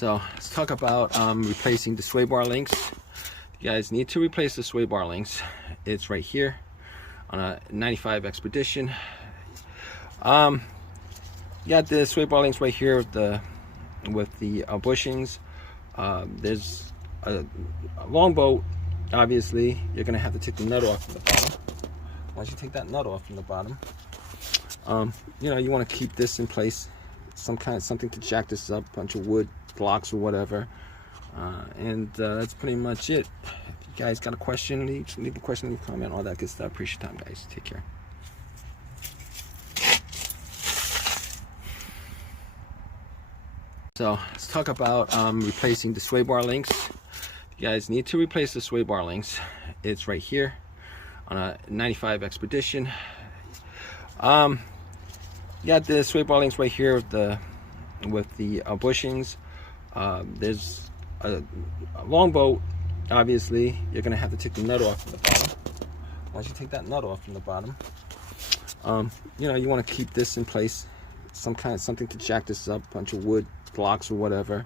So let's talk about replacing the sway bar links. You guys need to replace the sway bar links. It's right here on a 95 Expedition. You got the sway bar links right here with the bushings. There's a long boat. Obviously, you're gonna have to take the nut off from the bottom. Once you take that nut off from the bottom, you want to keep this in place. Something to jack this up, bunch of wood blocks or whatever, and that's pretty much it. If you guys got a question, leave a question, leave a comment, all that good stuff. Appreciate your time, guys. Take care. So let's talk about replacing the sway bar links. You guys need to replace the sway bar links. It's right here on a 95 Expedition. You got the sway bar links right here with the bushings. There's a long boat. Obviously, you're gonna have to take the nut off from the bottom. Once you take that nut off from the bottom, you want to keep this in place. Something to jack this up, bunch of wood blocks or whatever,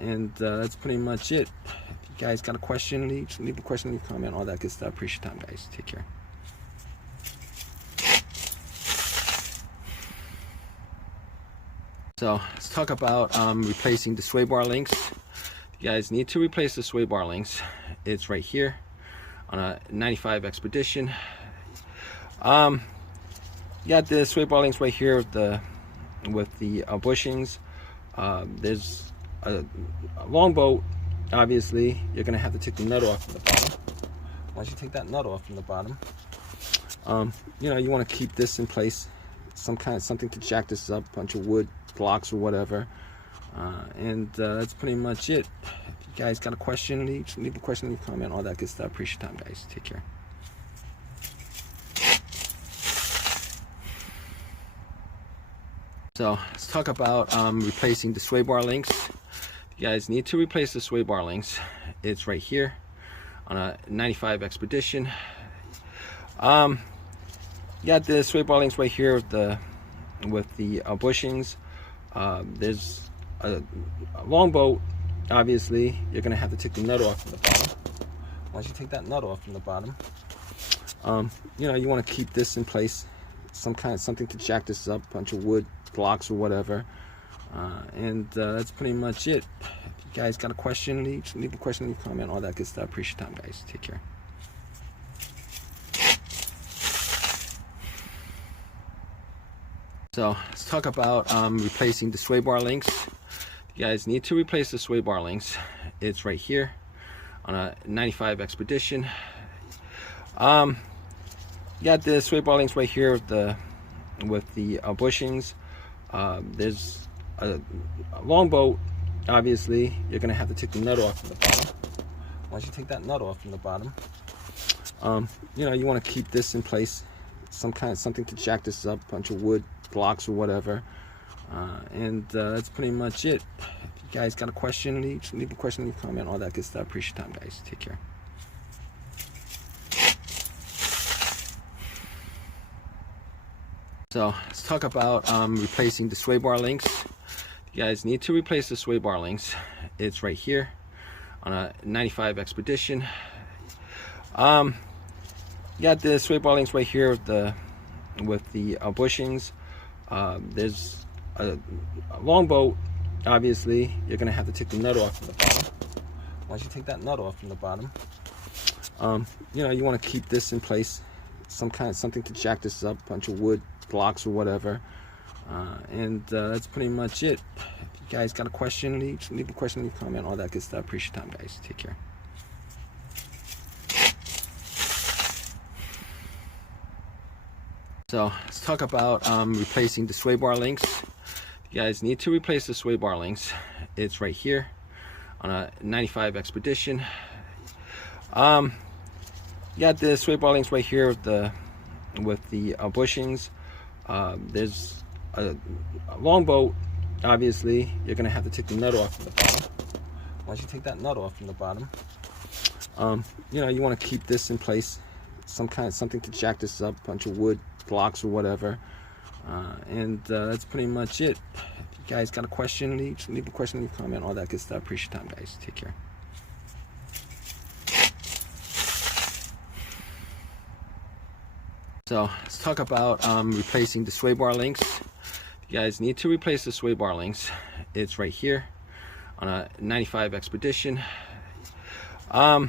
and that's pretty much it. If you guys got a question, leave a question, leave a comment, all that good stuff. Appreciate your time, guys. Take care. So let's talk about replacing the sway bar links. You guys need to replace the sway bar links. It's right here on a 95 Expedition. You got the sway bar links right here with the bushings. There's a long boat. Obviously, you're gonna have to take the nut off from the bottom. Once you take that nut off from the bottom, you want to keep this in place. Something to jack this up, bunch of wood blocks or whatever, and that's pretty much it. If you guys got a question, leave a question, leave a comment, all that good stuff. Appreciate your time, guys. Take care. So let's talk about replacing the sway bar links. You guys need to replace the sway bar links. It's right here on a 95 Expedition. You got the sway bar links right here with the bushings. There's a long boat. Obviously, you're gonna have to take the nut off from the bottom. Once you take that nut off from the bottom, you want to keep this in place. Something to jack this up, bunch of wood blocks or whatever, and that's pretty much it. If you guys got a question, leave a question, leave a comment, all that good stuff. Appreciate your time, guys. Take care. So let's talk about replacing the sway bar links. You guys need to replace the sway bar links. It's right here on a 95 Expedition. You got the sway bar links right here with the bushings. There's a long boat. Obviously, you're gonna have to take the nut off from the bottom. Once you take that nut off from the bottom, you want to keep this in place. Something to jack this up, bunch of wood blocks or whatever, and that's pretty much it. If you guys got a question, leave a question, leave a comment, all that good stuff. Appreciate your time, guys. Take care. So let's talk about replacing the sway bar links. You guys need to replace the sway bar links. It's right here on a 95 Expedition. You got the sway bar links right here with the bushings. There's a long boat. Obviously, you're gonna have to take the nut off from the bottom. Once you take that nut off from the bottom, you want to keep this in place. Something to jack this up, bunch of wood blocks or whatever, and that's pretty much it. If you guys got a question, leave a question, leave a comment, all that good stuff. Appreciate your time, guys. Take care. So let's talk about replacing the sway bar links. You guys need to replace the sway bar links. It's right here on a 95 Expedition. You got the sway bar links right here with the bushings. There's a long boat. Obviously, you're gonna have to take the nut off from the bottom. Once you take that nut off from the bottom, you want to keep this in place. Something to jack this up, bunch of wood blocks or whatever, and that's pretty much it. If you you guys got a question, leave a question, leave a comment, all that good stuff. Appreciate your time, guys. Take care. So let's talk about replacing the sway bar links. You guys need to replace the sway bar links. It's right here on a 95 Expedition. You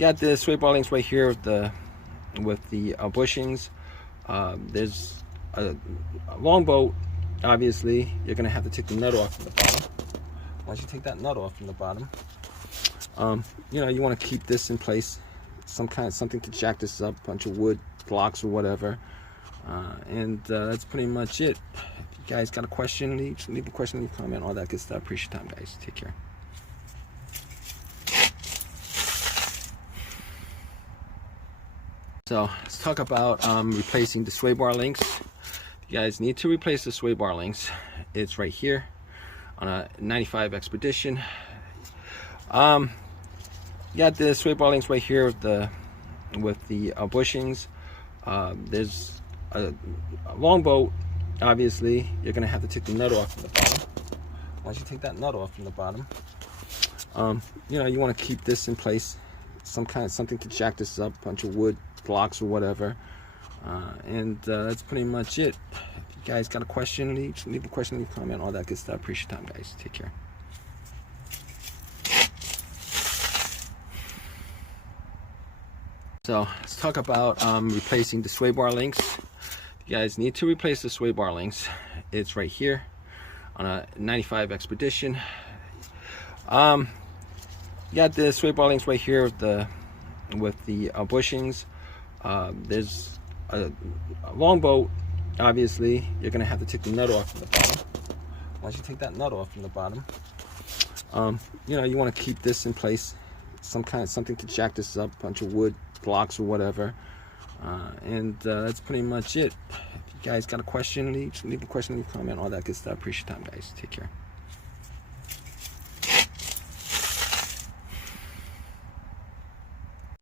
got the sway bar links right here with the bushings. There's a long boat. Obviously, you're gonna have to take the nut off from the bottom. Once you take that nut off from the bottom, you want to keep this in place. Something to jack this up, a bunch of wood blocks or whatever, and that's pretty much it. If you guys got a question, leave a question, leave a comment, all that good stuff. Appreciate your time, guys. Take care. So let's talk about replacing the sway bar links. You guys need to replace the sway bar links. It's right here on a 95 Expedition. You got the sway bar links right here with the bushings. There's a long boat. Obviously, you're gonna have to take the nut off from the bottom. Once you take that nut off from the bottom, you want to keep this in place. Something to jack this up, a bunch of wood blocks or whatever, and that's pretty much it. If you guys got a question, leave a question, leave a comment, all that good stuff. Appreciate your time, guys. Take care. So let's talk about replacing the sway bar links. You guys need to replace the sway bar links. It's right here on a 95 Expedition. You got the sway bar links right here with the bushings. There's a long boat. Obviously, you're gonna have to take the nut off from the bottom. Once you take that nut off from the bottom, you want to keep this in place. Something to jack this up, a bunch of wood blocks or whatever, and that's pretty much it. If you guys got a question, leave a question, leave a comment, all that good stuff. Appreciate your time, guys. Take care.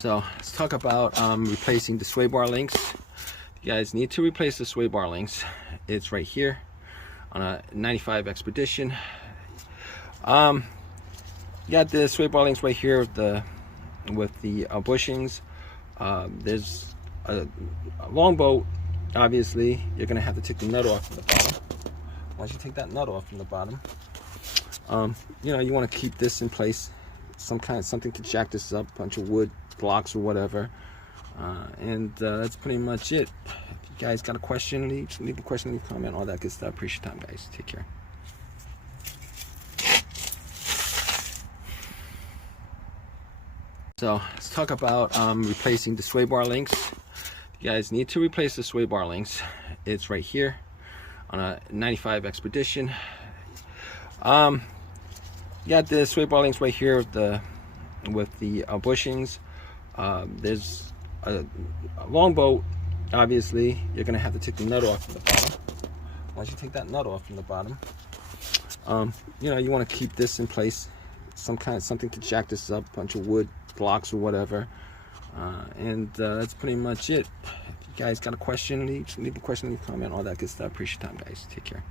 So let's talk about replacing the sway bar links. You guys need to replace the sway bar links. It's right here on a 95 Expedition. You got the sway bar links right here with the bushings. There's a long boat. Obviously, you're gonna have to take the nut off from the bottom. Once you take that nut off from the bottom, you want to keep this in place. Something to jack this up, a bunch of wood blocks or whatever, and that's pretty much it. If you guys got a question, leave a question, leave a comment, all that good stuff. Appreciate your time, guys. Take care. So let's talk about replacing the sway bar links. You guys need to replace the sway bar links. It's right here on a 95 Expedition. You got the sway bar links right here with the bushings. There's a long boat. Obviously, you're gonna have to take the nut off from the bottom. Once you take that nut off from the bottom, you want to keep this in place. Something to jack this up, a bunch of wood blocks or whatever, and that's pretty much it. If you guys got a question, leave a question, leave a comment, all that good stuff. Appreciate your time, guys. Take care.